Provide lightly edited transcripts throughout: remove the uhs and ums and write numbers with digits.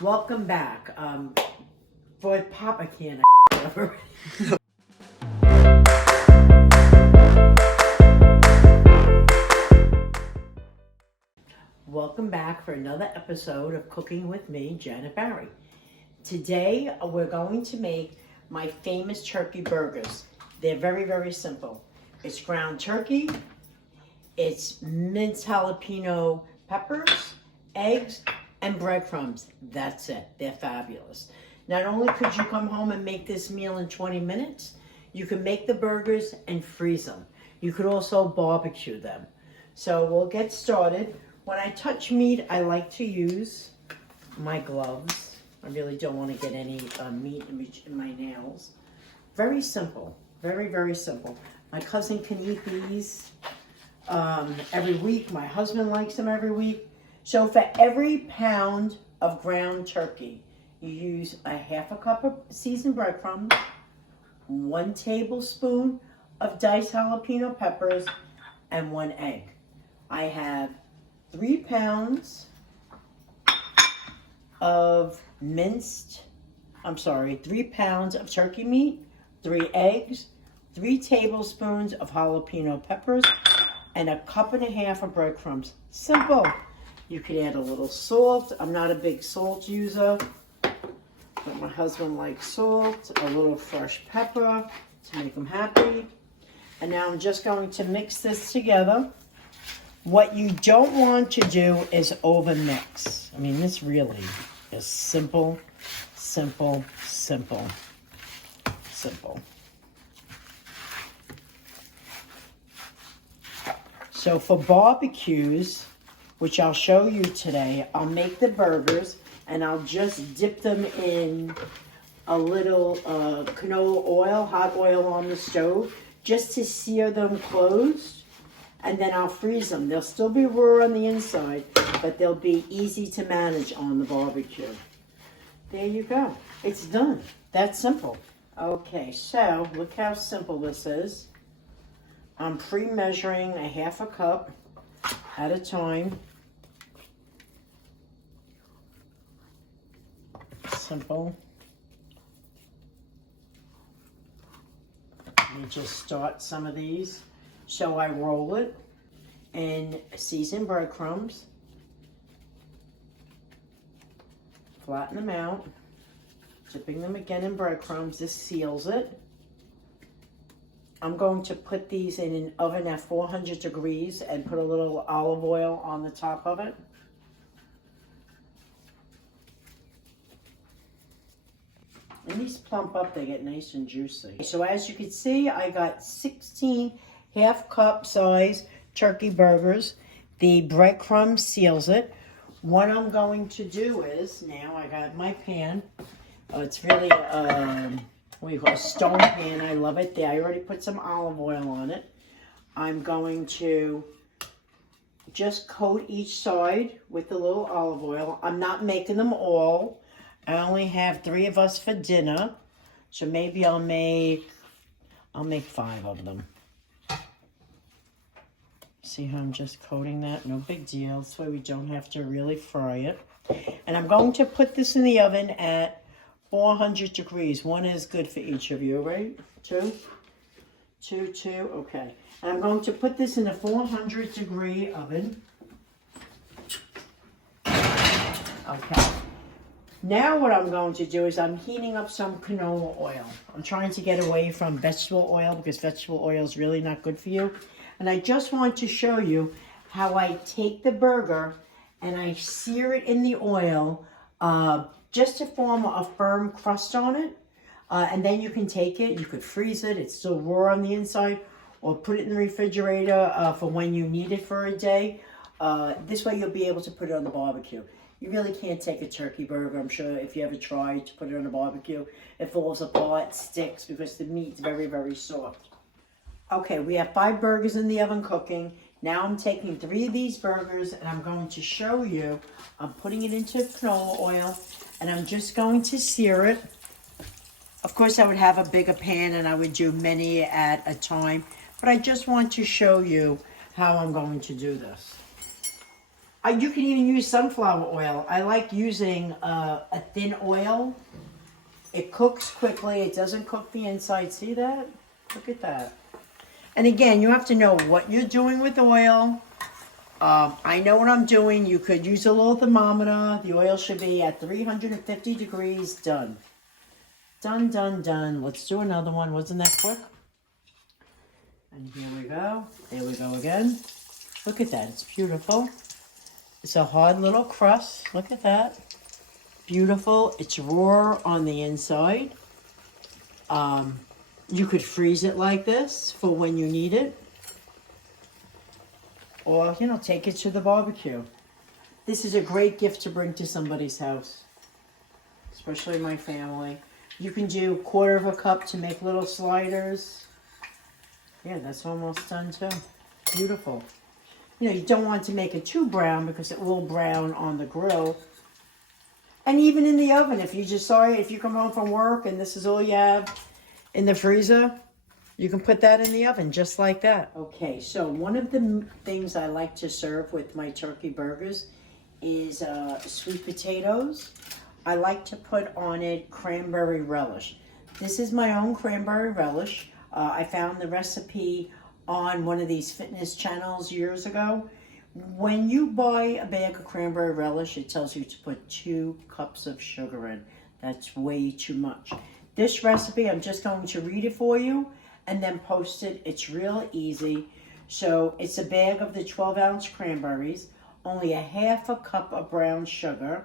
Welcome back. Boy, Papa can. Welcome back for another episode of Cooking with me, Janet Bari. Today we're going to make my famous turkey burgers. They're very, very simple. It's ground turkey, it's minced jalapeno peppers, eggs, and breadcrumbs. That's it. They're fabulous. Not only could you come home and make this meal in 20 minutes, you can make the burgers and freeze them. You could also barbecue them. So we'll get started. When I touch meat, I like to use my gloves. I really don't want to get any meat in my nails. Very simple. Very, very simple. My cousin can eat these every week. My husband likes them every week. So for every pound of ground turkey, you use a half a cup of seasoned breadcrumbs, 1 tablespoon of diced jalapeno peppers, and 1 egg. I have 3 pounds of 3 pounds of turkey meat, 3 eggs, 3 tablespoons of jalapeno peppers, and a cup and a half of breadcrumbs. Simple. You could add a little salt. I'm not a big salt user, but my husband likes salt, a little fresh pepper to make him happy. And now I'm just going to mix this together. What you don't want to do is overmix. I mean, this really is simple, simple, simple, simple. So for barbecues, which I'll show you today, I'll make the burgers and I'll just dip them in a little canola oil, hot oil on the stove, just to sear them closed. And then I'll freeze them. They'll still be raw on the inside, but they'll be easy to manage on the barbecue. There you go. It's done. That's simple. Okay, so look how simple this is. I'm pre-measuring a half a cup at a time. Simple. Let me just start some of these. So I roll it in seasoned breadcrumbs, flatten them out, dipping them again in breadcrumbs. This seals it. I'm going to put these in an oven at 400 degrees and put a little olive oil on the top of it. And these plump up, they get nice and juicy. So as you can see, I got 16 half-cup size turkey burgers. The breadcrumb seals it. What I'm going to do is, now I got my pan. It's really what do you call a stone pan. I love it. There, I already put some olive oil on it. I'm going to just coat each side with a little olive oil. I'm not making them all. I only have 3 of us for dinner, so maybe I'll make 5 of them. See how I'm just coating that? No big deal. This way we don't have to really fry it. And I'm going to put this in the oven at 400 degrees. 1 is good for each of you, right? 2? 2, okay. And I'm going to put this in a 400 degree oven. Okay. Now what I'm going to do is I'm heating up some canola oil. I'm trying to get away from vegetable oil because vegetable oil is really not good for you. And I just want to show you how I take the burger and I sear it in the oil just to form a firm crust on it. And then you can take it, you could freeze it, it's still raw on the inside, or put it in the refrigerator for when you need it for a day. This way you'll be able to put it on the barbecue. You really can't take a turkey burger. I'm sure if you ever try to put it on a barbecue, it falls apart, sticks, because the meat's very, very soft. Okay, we have 5 burgers in the oven cooking. Now I'm taking 3 of these burgers and I'm going to show you. I'm putting it into canola oil and I'm just going to sear it. Of course, I would have a bigger pan and I would do many at a time, but I just want to show you how I'm going to do this. You can even use sunflower oil. I like using a thin oil. It cooks quickly. It doesn't cook the inside. See that? Look at that. And again, you have to know what you're doing with oil. I know what I'm doing. You could use a little thermometer. The oil should be at 350 degrees. Done. Done, done, done. Let's do another one. Wasn't that quick? And here we go. There we go again. Look at that. It's beautiful. It's a hard little crust. Look at that. Beautiful. It's raw on the inside. You could freeze it like this for when you need it. Or, you know, take it to the barbecue. This is a great gift to bring to somebody's house, especially my family. You can do 1/4 cup to make little sliders. Yeah, that's almost done too. Beautiful. You know, you don't want to make it too brown because it will brown on the grill. And even in the oven, if you come home from work and this is all you have in the freezer, you can put that in the oven just like that. Okay, so one of the things I like to serve with my turkey burgers is sweet potatoes. I like to put on it cranberry relish. This is my own cranberry relish. I found the recipe on one of these fitness channels years ago. When you buy a bag of cranberry relish, it tells you to put 2 cups of sugar in. That's way too much. This recipe, I'm just going to read it for you and then post it. It's real easy. So it's a bag of the 12-ounce cranberries, only 1/2 cup of brown sugar,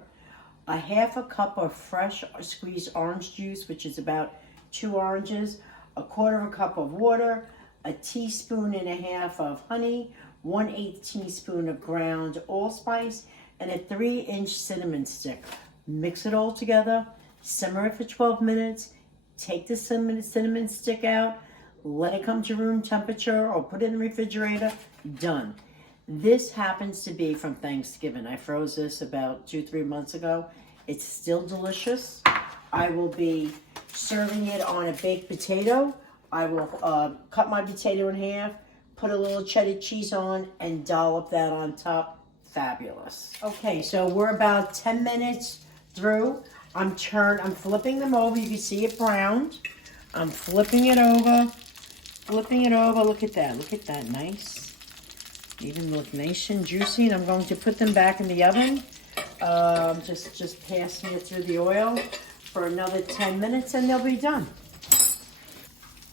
1/2 cup of fresh squeezed orange juice, which is about 2 oranges, 1/4 cup of water, 1.5 teaspoons of honey, 1/8 teaspoon of ground allspice, and a 3-inch cinnamon stick. Mix it all together, simmer it for 12 minutes, take the cinnamon stick out, let it come to room temperature or put it in the refrigerator. Done. This happens to be from Thanksgiving. I froze this about 2-3 months ago. It's still delicious. I will be serving it on a baked potato. I will cut my potato in half, put a little cheddar cheese on, and dollop that on top. Fabulous. Okay, so we're about 10 minutes through. I'm flipping them over. You can see it browned. I'm flipping it over. Flipping it over. Look at that. Look at that. Nice. Even look nice and juicy. And I'm going to put them back in the oven. Just passing it through the oil for another 10 minutes and they'll be done.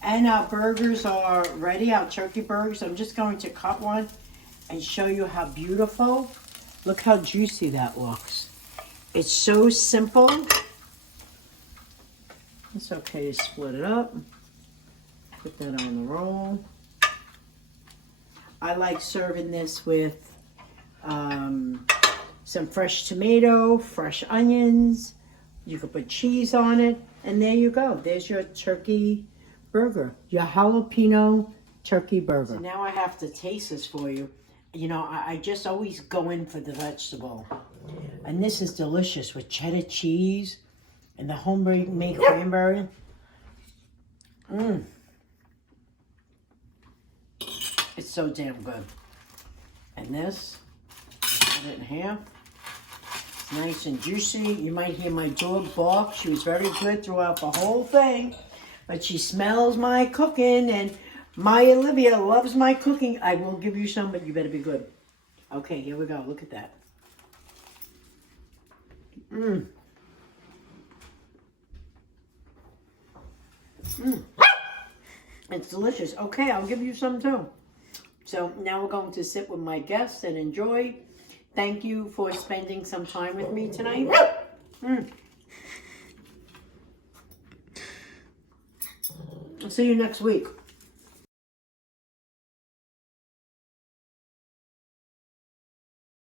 And our burgers are ready, our turkey burgers. I'm just going to cut one and show you how beautiful. Look how juicy that looks. It's so simple. It's okay to split it up. Put that on the roll. I like serving this with some fresh tomato, fresh onions. You could put cheese on it. And there you go. There's your turkey burger. Your jalapeno turkey burger. So now I have to taste this for you. You know, I just always go in for the vegetable. And this is delicious with cheddar cheese and the homemade cranberry. It's so damn good. And this, cut it in half. It's nice and juicy. You might hear my dog bark. She was very good throughout the whole thing. But she smells my cooking, and my Olivia loves my cooking. I will give you some, but you better be good. Okay, here we go. Look at that. It's delicious. Okay, I'll give you some too. So now we're going to sit with my guests and enjoy. Thank you for spending some time with me tonight. I'll see you next week.